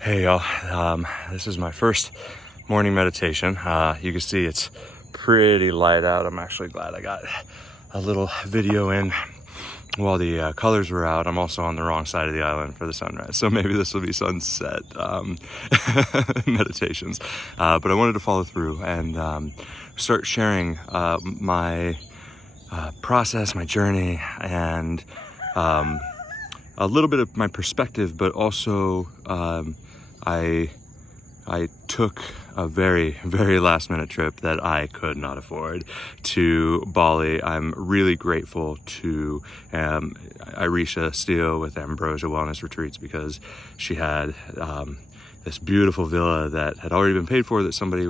Hey y'all, this is my first morning meditation. You can see it's pretty light out. I'm actually glad I got a little video in while the colors were out. I'm also on the wrong side of the island for the sunrise, so maybe this will be sunset meditations. But I wanted to follow through and start sharing my process, my journey, and a little bit of my perspective, but also I took a very, very last minute trip that I could not afford to Bali. I'm really grateful to Irisha Steele with Ambrosia Wellness Retreats, because she had this beautiful villa that had already been paid for that somebody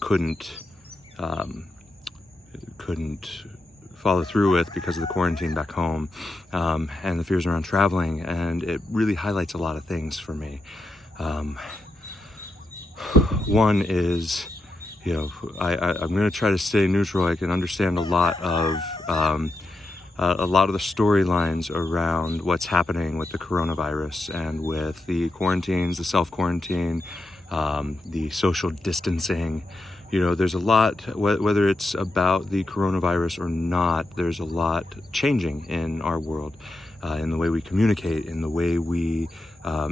couldn't follow through with because of the quarantine back home and the fears around traveling. And it really highlights a lot of things for me. One is, I'm going to try to stay neutral. I can understand a lot of the storylines around what's happening with the coronavirus and with the quarantines, the self-quarantine, the social distancing. There's a lot, whether it's about the coronavirus or not, there's a lot changing in our world, in the way we communicate, in the way we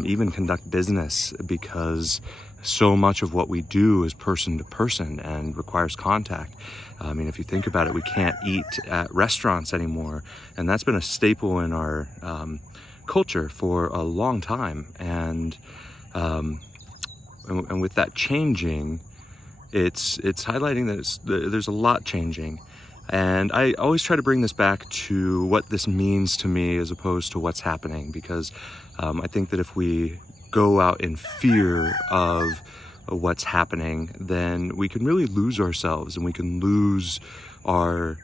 even conduct business, because so much of what we do is person to person and requires contact. I mean, if you think about it, we can't eat at restaurants anymore, and that's been a staple in our culture for a long time. And with that changing, it's highlighting that there's a lot changing. And I always try to bring this back to what this means to me as opposed to what's happening, because I think that if we go out in fear of what's happening, then we can really lose ourselves, and we can lose our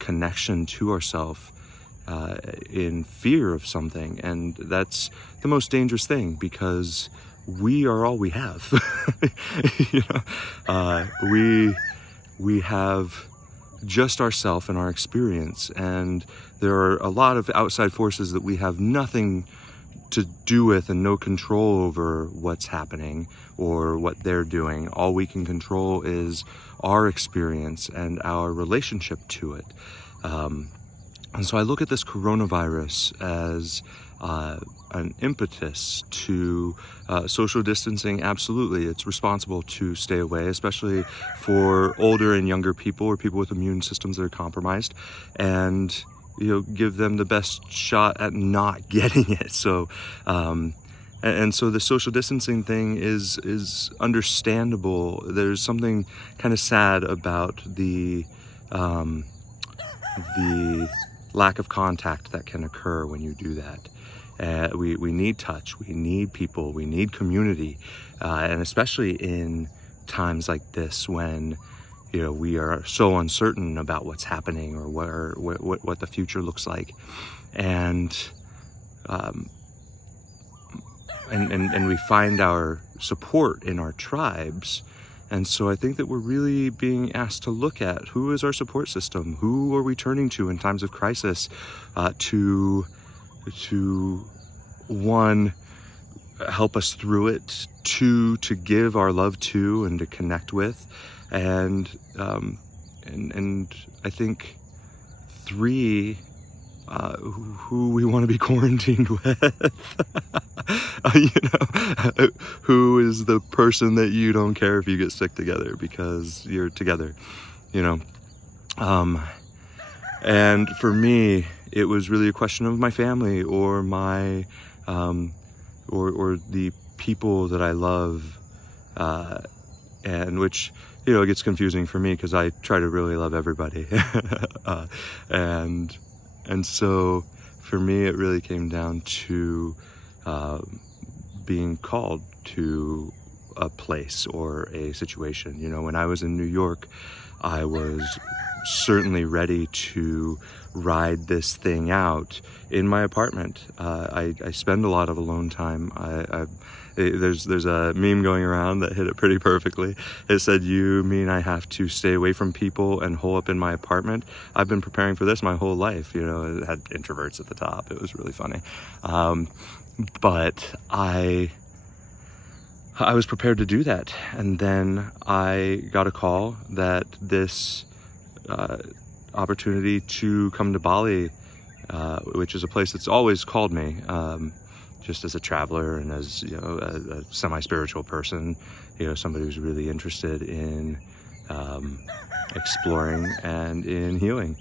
connection to ourselves in fear of something. And that's the most dangerous thing, because we are all we have. We have just ourself and our experience, and there are a lot of outside forces that we have nothing to do with and no control over what's happening or what they're doing. All we can control is our experience and our relationship to it. And so I look at this coronavirus as an impetus to social distancing. Absolutely, it's responsible to stay away, especially for older and younger people or people with immune systems that are compromised, and give them the best shot at not getting it. So and so the social distancing thing is understandable. There's something kind of sad about the lack of contact that can occur when you do that. We need touch, we need people, we need community, and especially in times like this when we are so uncertain about what's happening or what the future looks like, and we find our support in our tribes. And so I think that we're really being asked to look at who is our support system, who are we turning to in times of crisis, to one, help us through it, two, to give our love to and to connect with, and I think three, who we want to be quarantined with. Who is the person that you don't care if you get sick together because you're together, and for me, it was really a question of my family or my or the people that I love, and which it gets confusing for me because I try to really love everybody. And so for me, it really came down to being called to a place or a situation. When I was in New York, I was certainly ready to ride this thing out in my apartment. I spend a lot of alone time. There's a meme going around that hit it pretty perfectly. It said, "You mean I have to stay away from people and hole up in my apartment?" I've been preparing for this my whole life. You know, it had introverts at the top. It was really funny. But I was prepared to do that. And then I got a call that this opportunity to come to Bali, which is a place that's always called me, just as a traveler and as, you know, a semi-spiritual person, you know, somebody who's really interested in exploring and in healing.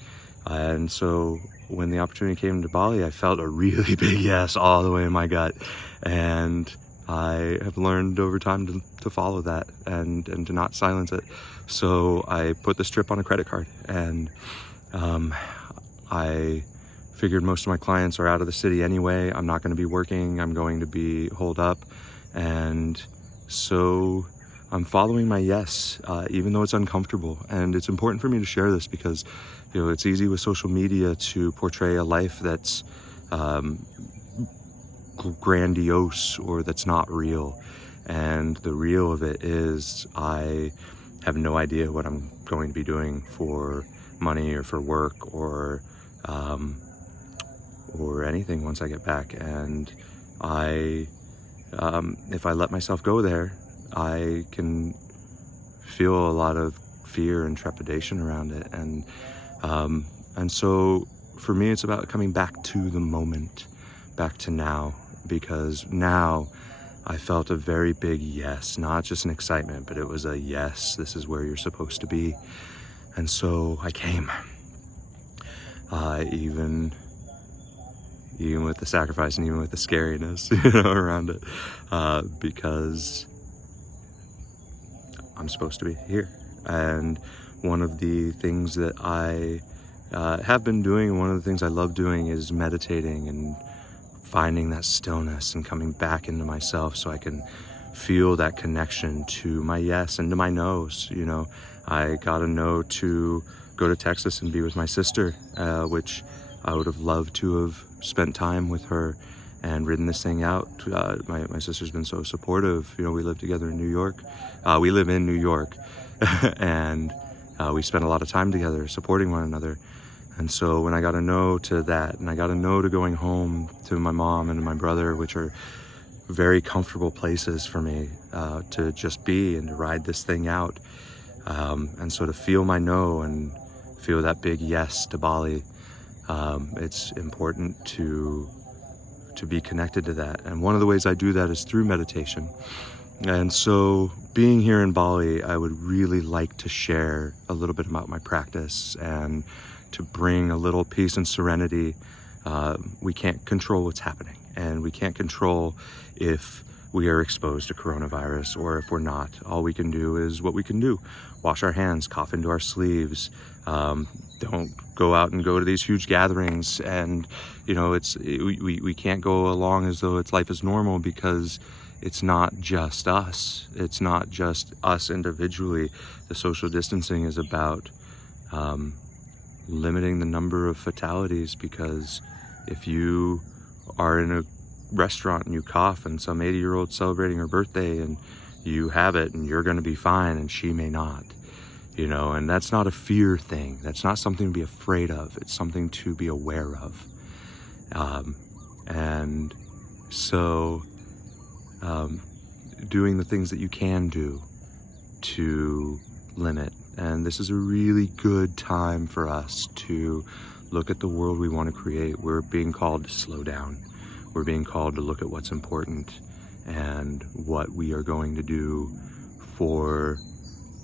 And so when the opportunity came to Bali, I felt a really big yes all the way in my gut. And I have learned over time to follow that and to not silence it. So I put this trip on a credit card, and I figured most of my clients are out of the city anyway. I'm not going to be working. I'm going to be holed up. And so I'm following my yes, even though it's uncomfortable. And it's important for me to share this because, you know, it's easy with social media to portray a life that's grandiose or that's not real. And the real of it is I have no idea what I'm going to be doing for money or for work or anything once I get back. And if I let myself go there, I can feel a lot of fear and trepidation around it. And so for me, it's about coming back to the moment, back to now, because now I felt a very big yes, not just an excitement, but it was a yes, this is where you're supposed to be. And so I came, even with the sacrifice and even with the scariness, you know, around it, because I'm supposed to be here. And one of the things that I have been doing, and one of the things I love doing, is meditating and finding that stillness and coming back into myself so I can feel that connection to my yes and to my no's. You know, I got a no to go to Texas and be with my sister, which I would have loved to have spent time with her and ridden this thing out. My sister's been so supportive. You know, we live together in New York. We live in New York, and we spent a lot of time together supporting one another. And so when I got a no to that, and I got a no to going home to my mom and my brother, which are very comfortable places for me to just be and to ride this thing out. And so to feel my no and feel that big yes to Bali, it's important to be connected to that. And one of the ways I do that is through meditation. And so being here in Bali, I would really like to share a little bit about my practice and to bring a little peace and serenity. We can't control what's happening, and we can't control if we are exposed to coronavirus or if we're not. All we can do is what we can do. Wash our hands, cough into our sleeves, don't go out and go to these huge gatherings. And, you know, we can't go along as though life is normal, because it's not just us. It's not just us individually. The social distancing is about limiting the number of fatalities, because if you are in a restaurant and you cough and some 80-year-old celebrating her birthday and you have it, and you're going to be fine and she may not, you know. And that's not a fear thing. That's not something to be afraid of. It's something to be aware of. And so doing the things that you can do to limit. And this is a really good time for us to look at the world we want to create. We're being called to slow down. We're being called to look at what's important and what we are going to do for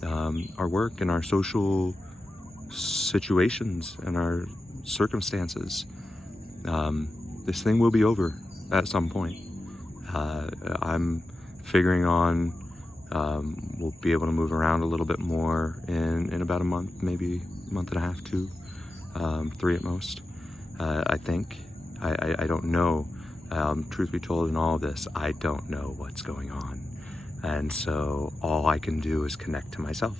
our work and our social situations and our circumstances. This thing will be over at some point. I'm figuring on we'll be able to move around a little bit more in about a month, maybe a month and a half, 2, 3 at most. I think. I don't know. Truth be told, in all of this, I don't know what's going on. And so all I can do is connect to myself.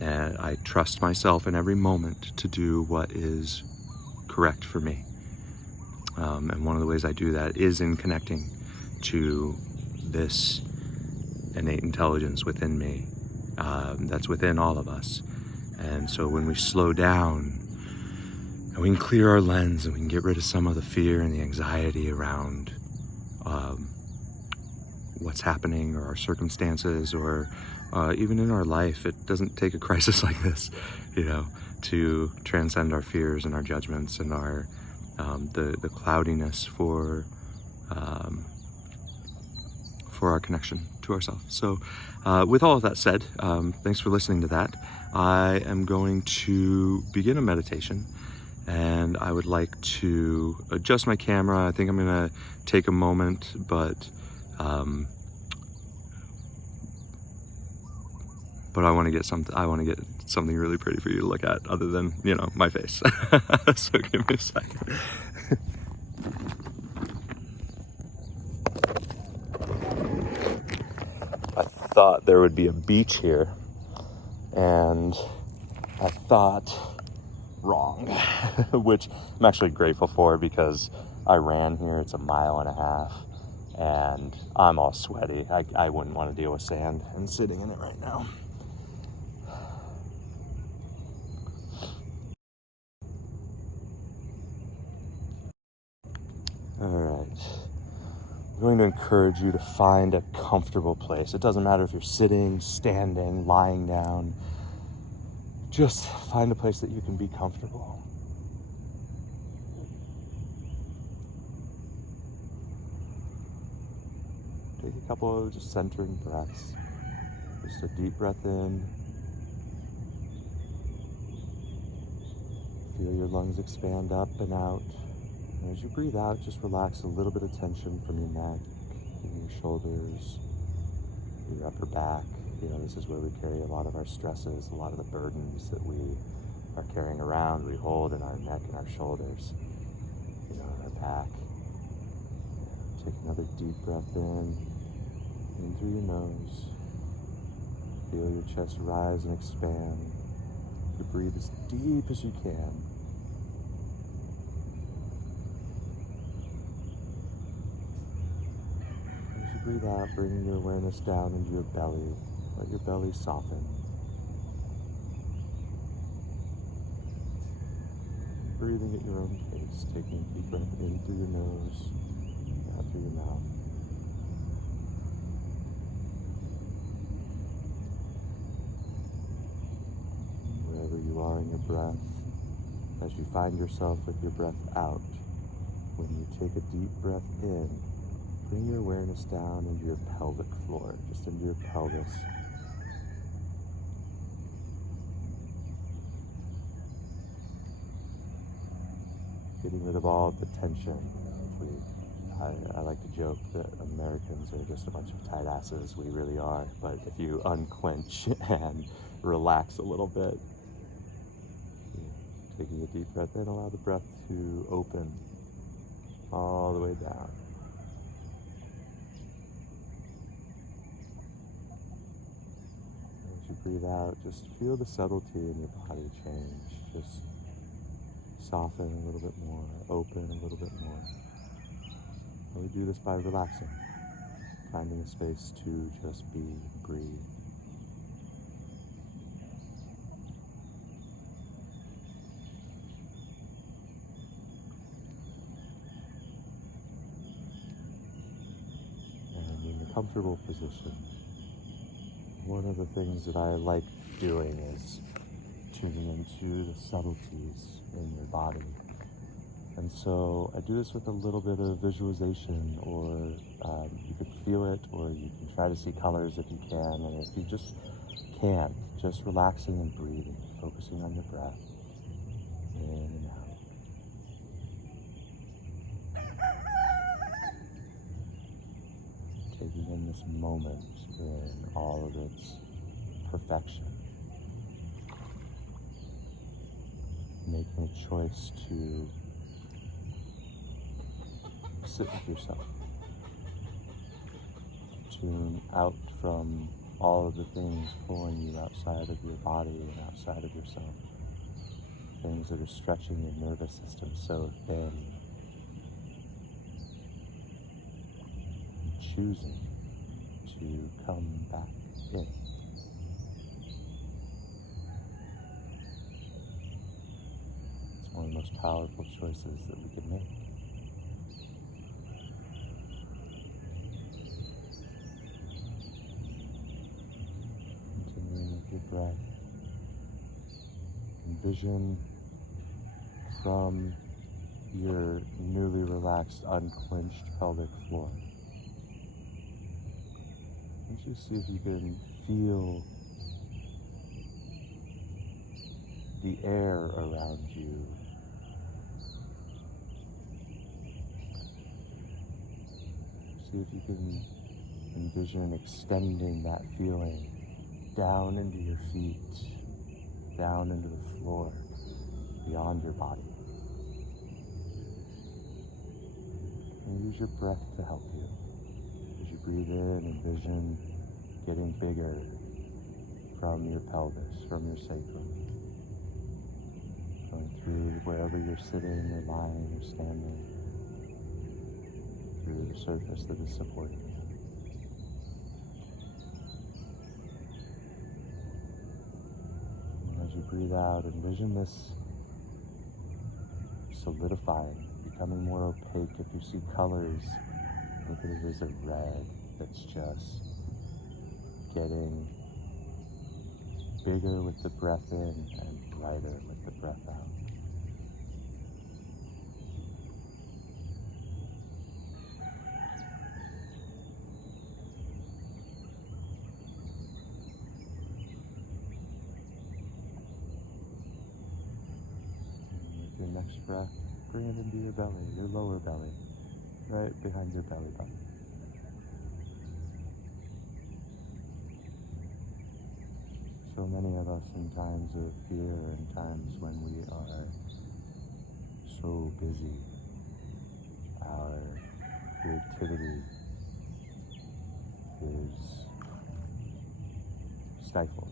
And I trust myself in every moment to do what is correct for me. And one of the ways I do that is in connecting to this innate intelligence within me, that's within all of us. And so when we slow down and we can clear our lens and we can get rid of some of the fear and the anxiety around what's happening or our circumstances, or even in our life, it doesn't take a crisis like this, to transcend our fears and our judgments and our the cloudiness for our connection to ourselves. So with all of that said, thanks for listening to that. I am going to begin a meditation, and I would like to adjust my camera. I think I'm going to take a moment, but I want to get something really pretty for you to look at, other than, my face. So give me a second. I thought there would be a beach here, and I thought wrong, which I'm actually grateful for, because I ran here. It's 1.5 miles, and I'm all sweaty. I wouldn't want to deal with sand and sitting in it right now. All right. I'm going to encourage you to find a comfortable place. It doesn't matter if you're sitting, standing, lying down. Just find a place that you can be comfortable. Take a couple of just centering breaths. Just a deep breath in. Feel your lungs expand up and out. And as you breathe out, just relax a little bit of tension from your neck, your shoulders, your upper back. This is where we carry a lot of our stresses, a lot of the burdens that we are carrying around, we hold in our neck and our shoulders, our back. Take another deep breath in through your nose. Feel your chest rise and expand. You breathe as deep as you can. As you breathe out, bring your awareness down into your belly. Let your belly soften. Breathing at your own pace, taking a deep breath in through your nose, out through your mouth. Wherever you are in your breath, as you find yourself with your breath out, when you take a deep breath in, bring your awareness down into your pelvic floor, just into your pelvis. Getting rid of all of the tension. I like to joke that Americans are just a bunch of tight asses. We really are. But if you unclench and relax a little bit, taking a deep breath in, allow the breath to open all the way down. As you breathe out, just feel the subtlety in your body change. Just soften a little bit more, open a little bit more. And we do this by relaxing, finding a space to just be, breathe. And in a comfortable position, one of the things that I like doing is tuning into the subtleties in your body. And so I do this with a little bit of visualization, or you could feel it, or you can try to see colors if you can. And if you just can't, just relaxing and breathing, focusing on your breath, in and out. Taking in this moment in all of its perfection. Making a choice to sit with yourself. Tune out from all of the things pulling you outside of your body and outside of yourself. Things that are stretching your nervous system so thin. And choosing to come back in. It's one of the most powerful choices that we can make. Continuing with your breath. Envision from your newly relaxed, unclenched pelvic floor. And just see if you can feel the air around you. See if you can envision extending that feeling down into your feet, down into the floor, beyond your body. And use your breath to help you. As you breathe in, envision getting bigger from your pelvis, from your sacrum, going through wherever you're sitting or lying or standing, through the surface that is supporting you. And as you breathe out, envision this solidifying, becoming more opaque. If you see colors, look at it as a red that's just getting bigger with the breath in and brighter with the breath out. And with your next breath, bring it into your belly, your lower belly, right behind your belly button. So many of us in times of fear and times when we are so busy, our creativity is stifled.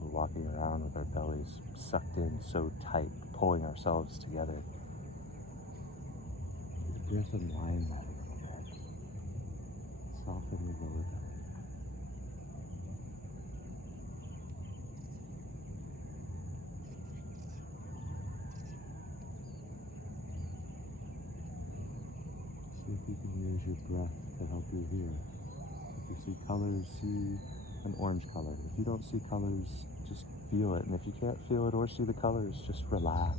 We're walking around with our bellies sucked in so tight, pulling ourselves together. Just unwind that a little bit. Soften your lower belly. See if you can use your breath to help you here. If you see colors, see an orange color. If you don't see colors, just feel it. And if you can't feel it or see the colors, just relax.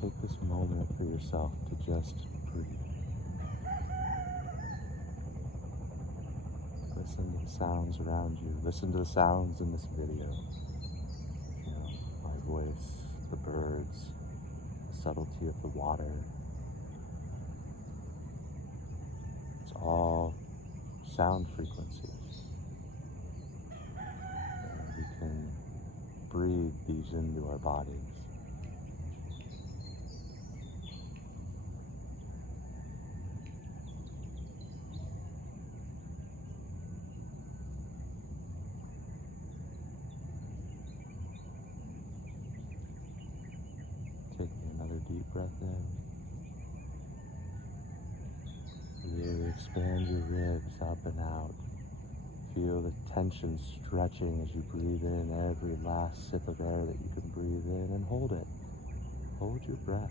Take this moment for yourself to just breathe. Listen to the sounds around you. Listen to the sounds in this video. You know, my voice, the birds, the subtlety of the water. It's all sound frequencies. And we can breathe these into our bodies. Taking another deep breath in. Really expand your ribs up and out. Feel the tension stretching as you breathe in every last sip of air that you can breathe in, and hold it. Hold your breath.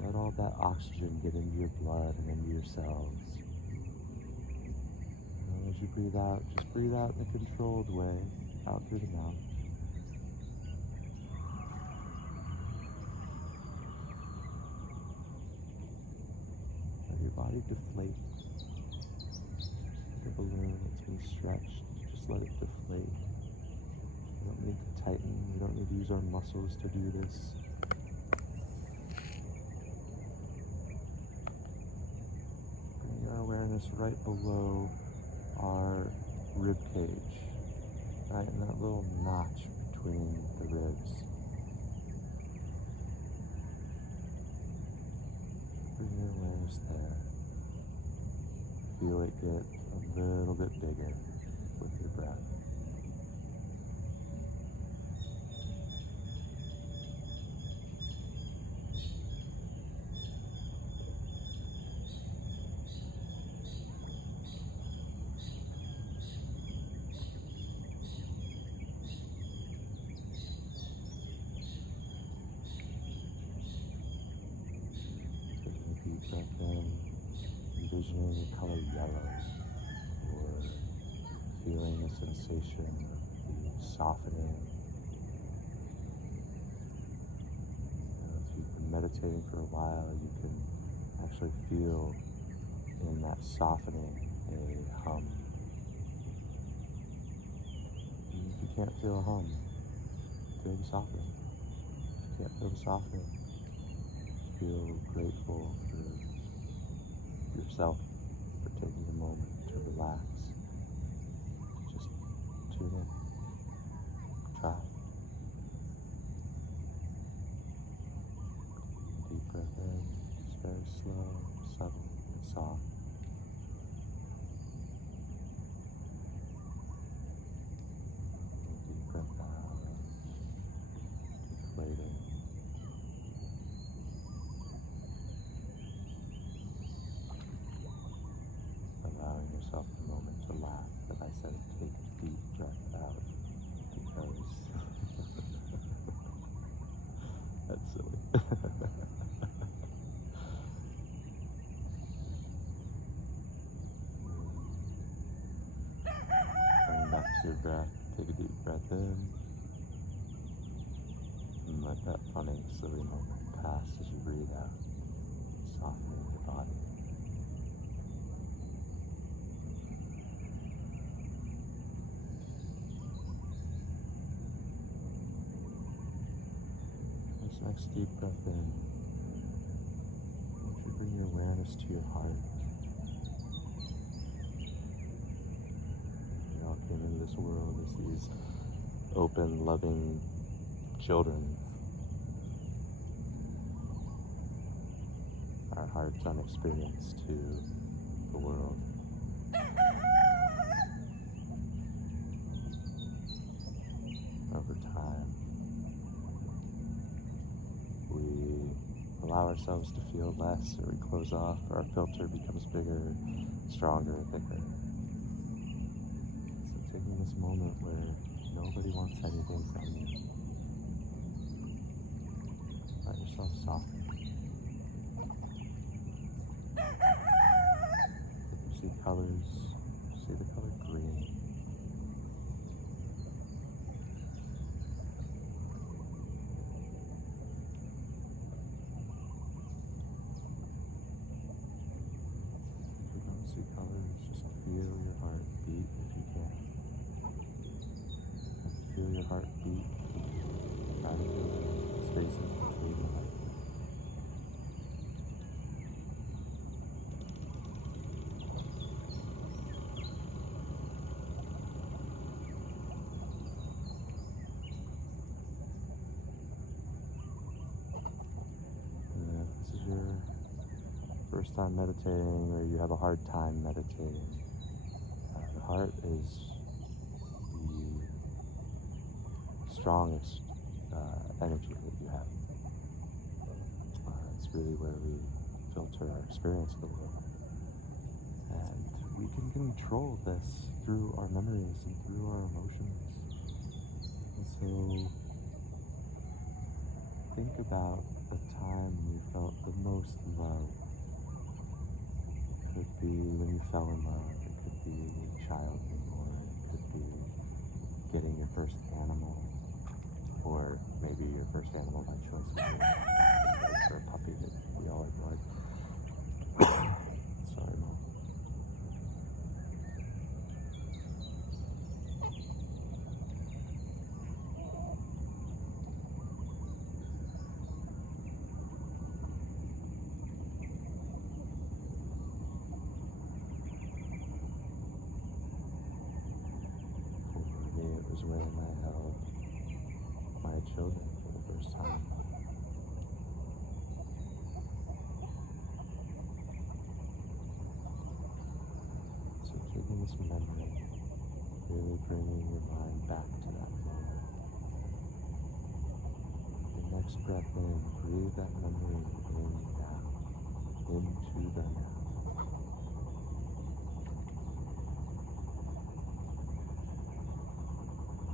Let all that oxygen get into your blood and into your cells. And as you breathe out, just breathe out in a controlled way, out through the mouth. Let your body deflate. Like a balloon that's been stretched, just let it deflate. We don't need to tighten, we don't need to use our muscles to do this. Bring our awareness right below our rib cage, right in that little notch between the ribs. Bring your awareness there. feel it get a little bit bigger with your breath. Taking a deep breath in, envisioning the color yellow, or feeling the sensation of the softening. If you've been meditating for a while, you can actually feel in that softening a hum. And if you can't feel a hum, feel the softening. If you can't feel the softening, feel grateful for yourself for taking a moment to relax. Just tune in. Try. Deep breath in, just very slow, subtle, and soft. And deep breath out, deflating. Allowing yourself a moment to laugh that I said take a deep breath out, because that's silly. Coming back to your breath, take a deep breath in, and let that funny, silly moment pass as you breathe out, softening your body. This next deep breath in, I want you to bring your awareness to your heart. We all came into this world as these open, loving children. Our hearts unexperienced to the world. Over time, we allow ourselves to feel less, or we close off, or our filter becomes bigger, stronger, thicker. So taking this moment where nobody wants anything from you, let yourself soften. If you see colors, see the color green. If you don't see colors, just feel your heart beat if you can. If you feel your heart beat, try to feel it, just face it, breathe it out. And if this is your first time meditating, or you have a hard time meditating, the heart is the strongest energy that you have. It's really where we filter our experience of the world. And we can control this through our memories and through our emotions. And so think about the time you felt the most love. It could be when you fell in love, it could be a child being born, it could be getting your first animal, or maybe your first animal by choice or a puppy that we all adored. Sorry, Mom. For me, it was when I held my children for the first time. in this memory, really bringing your mind back to that moment. The next breath in, breathe that memory in now, into the now.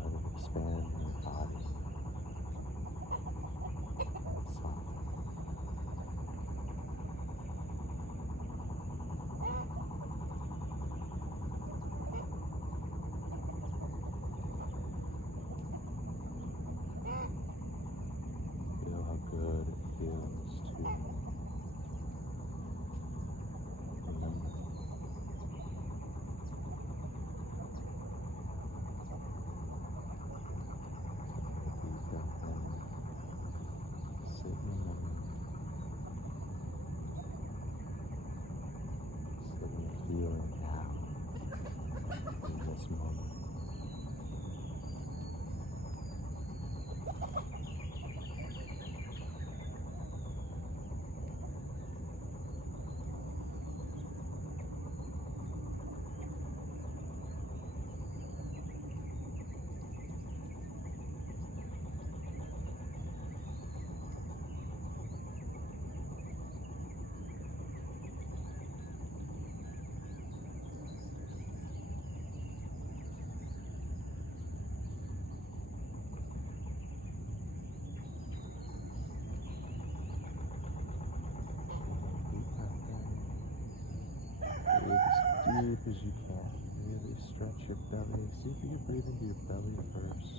Let it expand your body and soften. Feel how good it feels to remember. Deep breath in. Sit in the moment. Sit in the feeling now, in this moment. Breathe as deep as you can. Really stretch your belly. See if you can breathe into your belly first.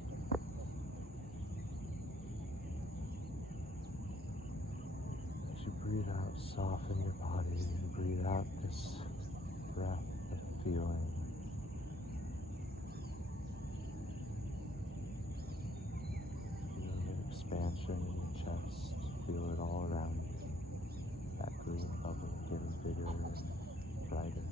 As you breathe out, soften your body and breathe out this breath of feeling. Feel the expansion in your chest. Feel it all around you. That green bubble getting bigger and brighter.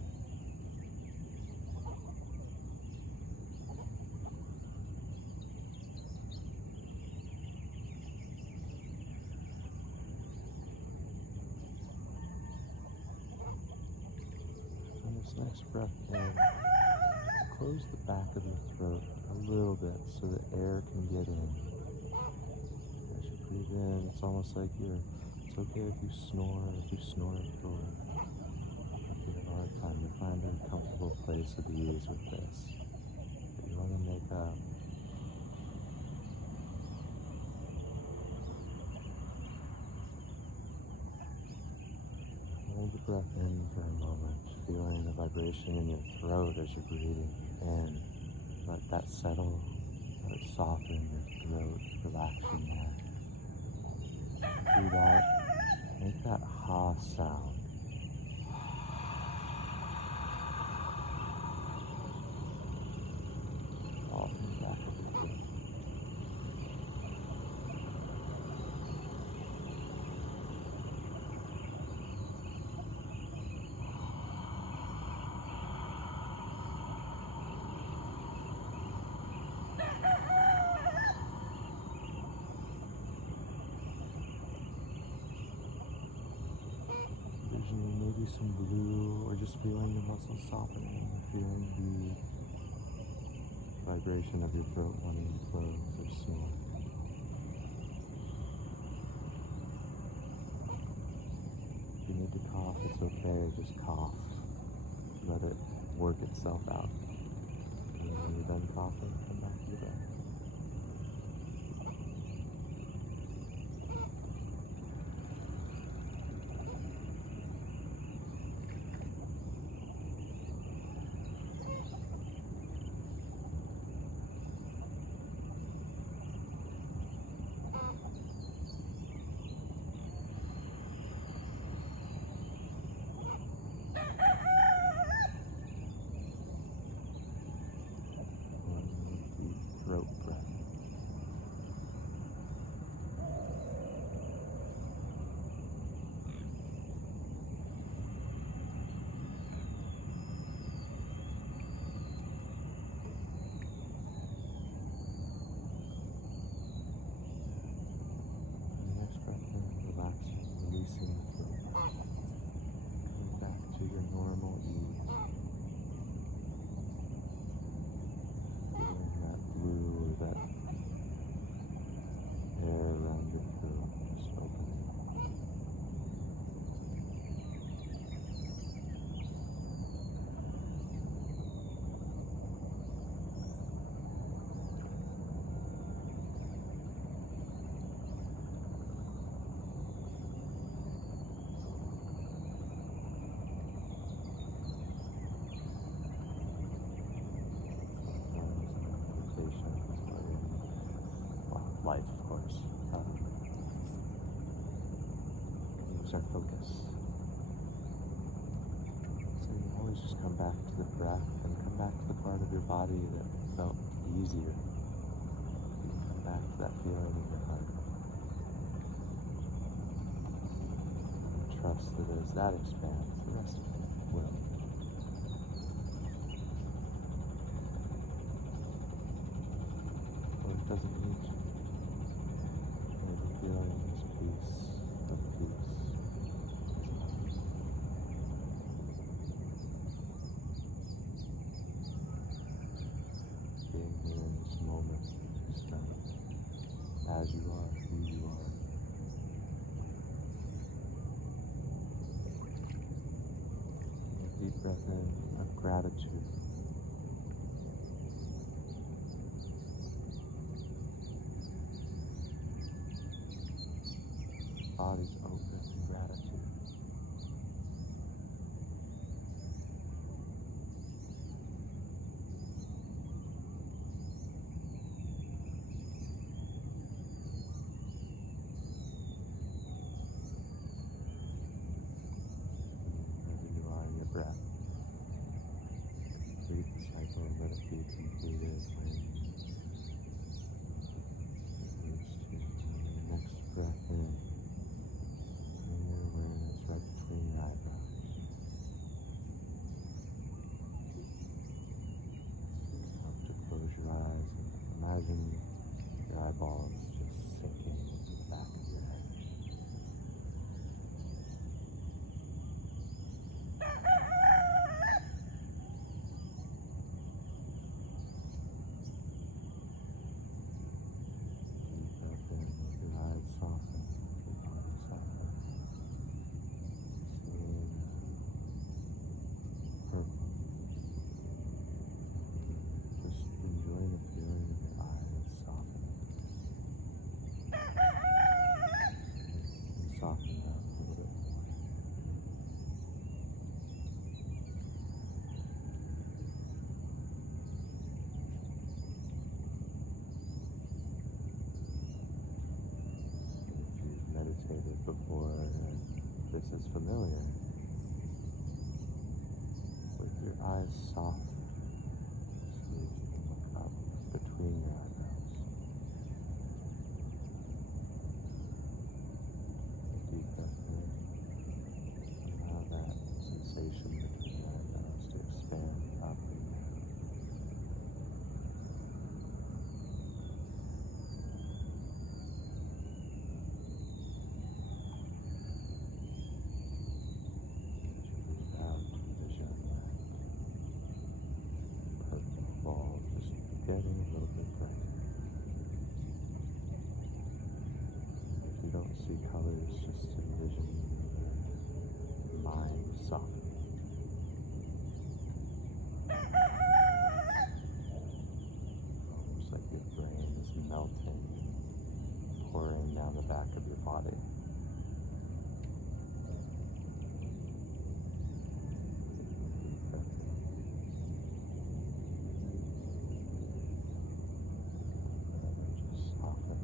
And this next breath in, close the back of your throat a little bit so that air can get in. As you breathe in, it's almost like it's okay if you snore, if you snort, or if you have a hard time. You find a comfortable place of ease with this that you want to make up. Hold the breath in for a moment, feeling the vibration in your throat as you're breathing in. Let that settle, let it soften your throat, relaxing there. Breathe out, make that ha sound. All from the back of your throat. Envisioning maybe some blue, or just feeling your muscles softening, or feeling the vibration of your throat wanting to close or snore. If you need to cough, it's okay, just cough. Let it work itself out. And when you're done coughing, come back to the breath. One deep throat our focus. So you always just come back to the breath and come back to the part of your body that felt easier. You can come back to that feeling in your heart. And trust that as that expands, the rest of it will. Or it doesn't need to. Maybe feeling this peace of peace. Being here in this moment, just as you are, who you are. And a deep breath in of gratitude. Body's open in gratitude. Wherever you are in your breath, repeat the cycle and let it be completed when it needs to. And the next breath in, bring your awareness right between your eyebrows. Help to close your eyes and imagine your eyeballs just sinking into the back of your head. Deep breath in, let your eyes soften, let your body soften. Seeing purple. Just enjoy the feeling of your eyes softening. And soften them a little bit more. And if you've meditated before and this is familiar, with your eyes soft, see if you can look up between your eyebrows. A deep breath in. Allow that sensation between your eyebrows to expand up and down. Breathe out to envision that purple ball just getting a little bit brighter. If you don't see colors, just envision your mind softening. Almost like your brain is melting and pouring down the back of your body. Deep breath in. Just soften.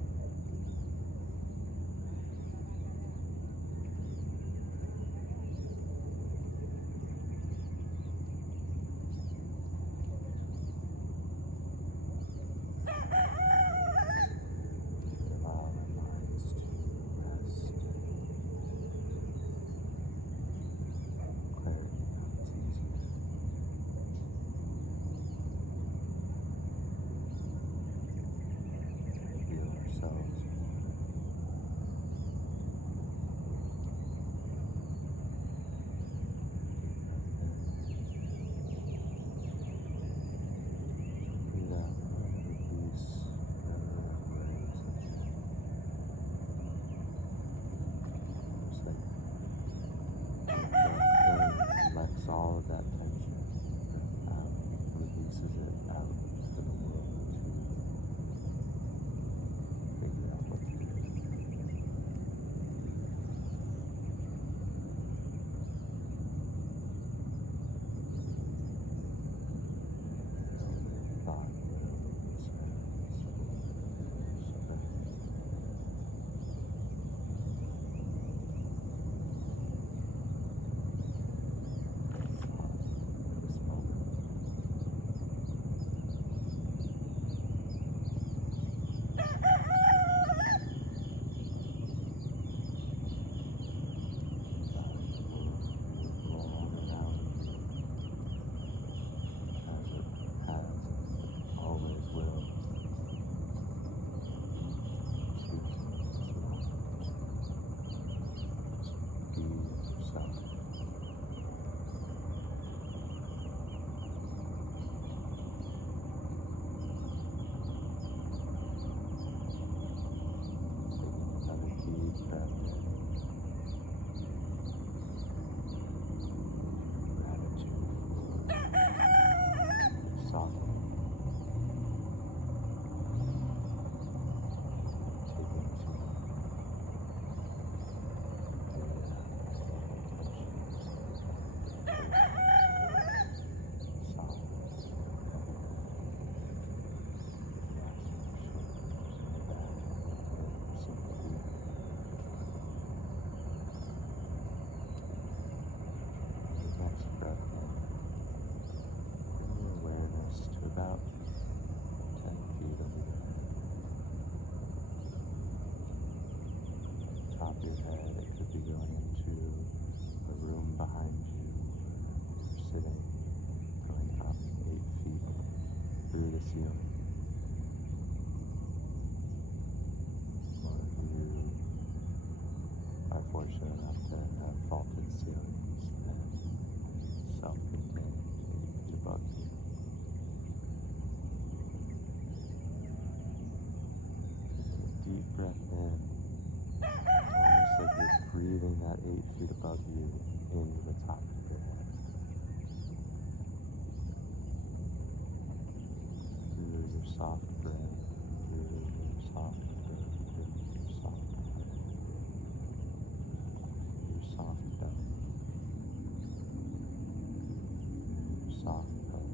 soft color.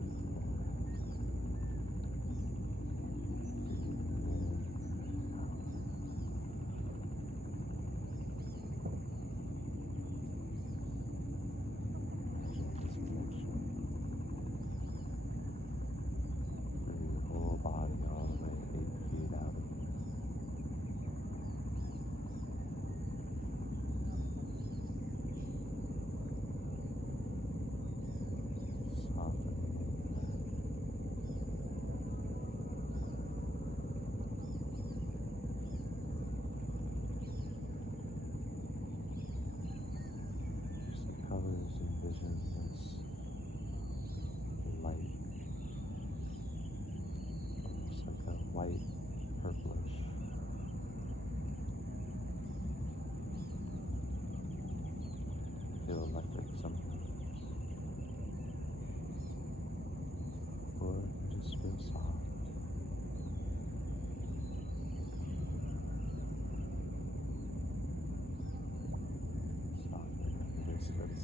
Colors and vision this light, almost like a white purplish. Feel like it's something, or just feel soft.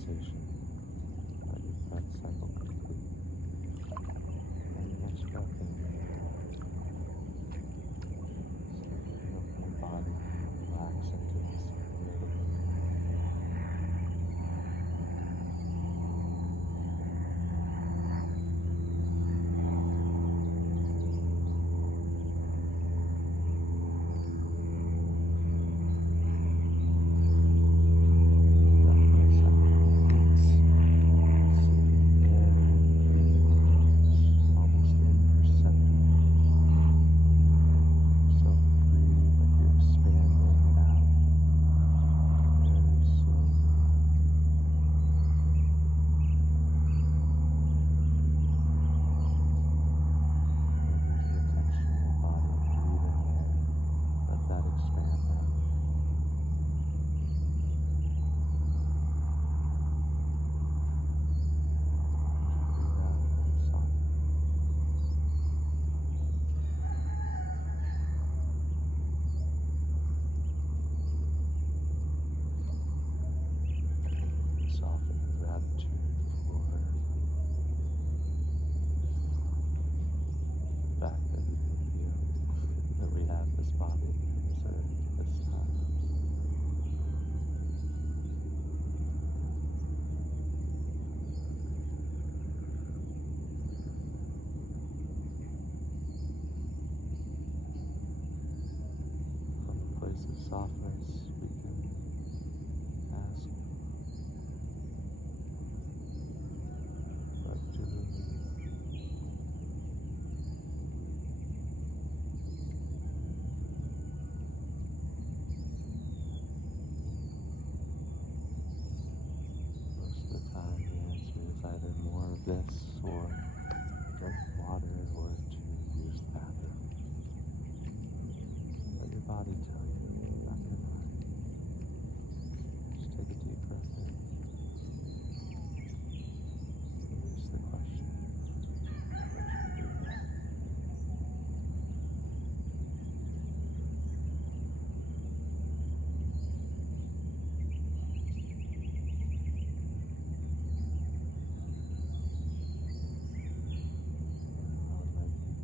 Sensation. Let your breath cycle complete. And the next breath in. Slowly your whole body relax into this little bit. Soften in gratitude for the fact that we can feel, that we have this body, this earth, this time. From a place of softness, we can ask, what do we need? Most of the time the answer is either more of this, or drink water, or to use the bathroom. Let your body tell you, not your mind. Just take a deep breath in. Release the question. What should we do now? I'll let you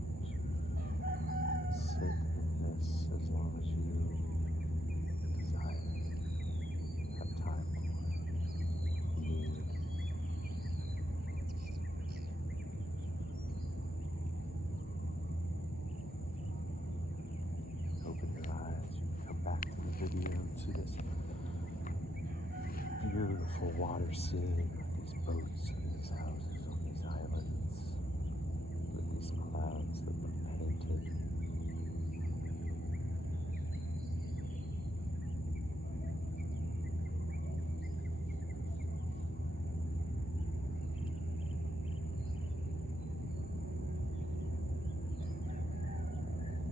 sit in this as long as you desire, have time for, need. Open your eyes, you come back to the video and see this beautiful water scene, these boats and these houses on these islands, with these clouds that were painted.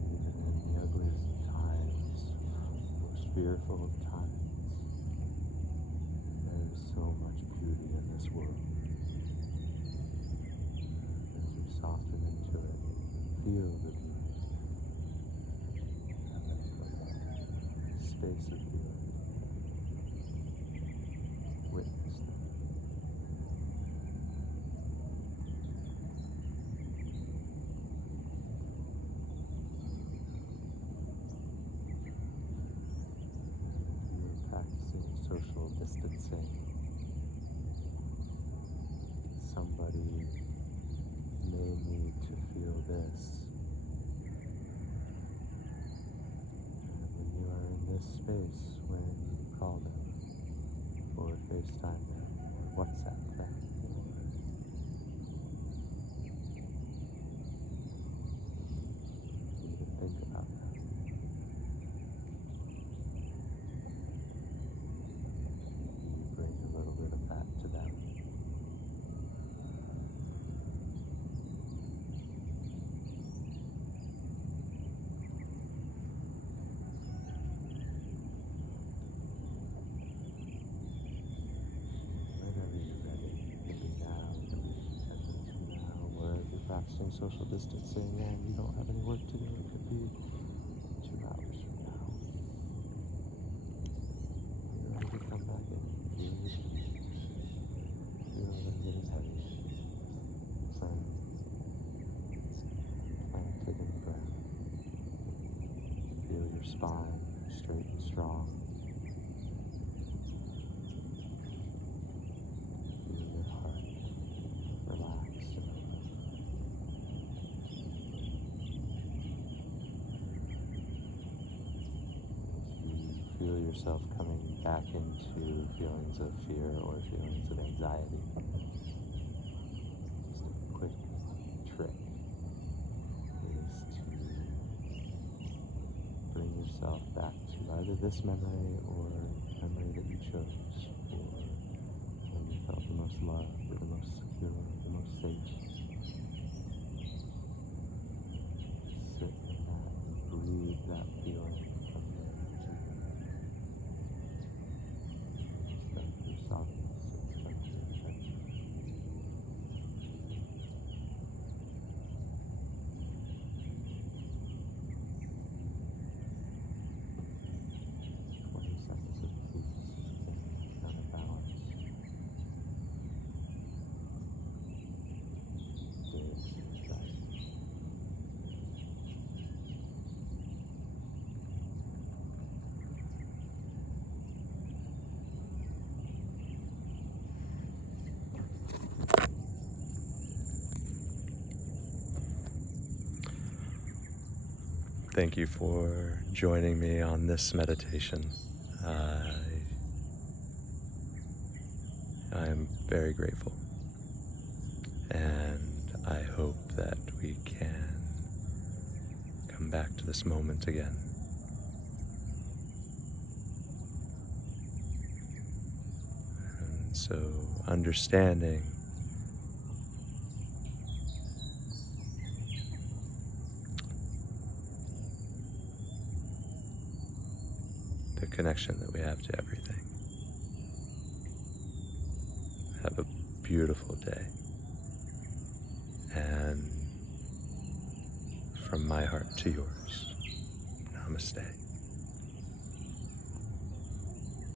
Even in the ugliest of times, most fearful of times, there is so much beauty in this world. As you soften into it, feel the beauty, and then from that space of beauty, witness them. social distancing. Somebody may need to feel this. And when you are in this space, when you call them, or FaceTime them, or WhatsApp them, or even think about them, you bring a little bit of that to them. Whenever you're ready, maybe now, maybe 10 minutes from now, or if you're practicing social distancing and you don't have any work to do, it could be 2 hours from now. You're ready to come back in. Feel your feet. Feel them getting heavy. Planted in the ground. Feel your spine straight and strong. Feel your heart relaxed and open. If you feel yourself coming back into feelings of fear or feelings of anxiety, just a quick trick is to bring yourself back to either this memory or memory that you chose, or when you felt the most loved, or the most secure, the most safe. Sit in that and breathe that feeling from your energy. Start your softness and start your attention. 20 seconds of peace and kind of balance. Days of anxiety. Thank you for joining me on this meditation. I'm very grateful, and I hope that we can come back to this moment again. And so understanding the connection that we have to everything. Have a beautiful day. And from my heart to yours, namaste.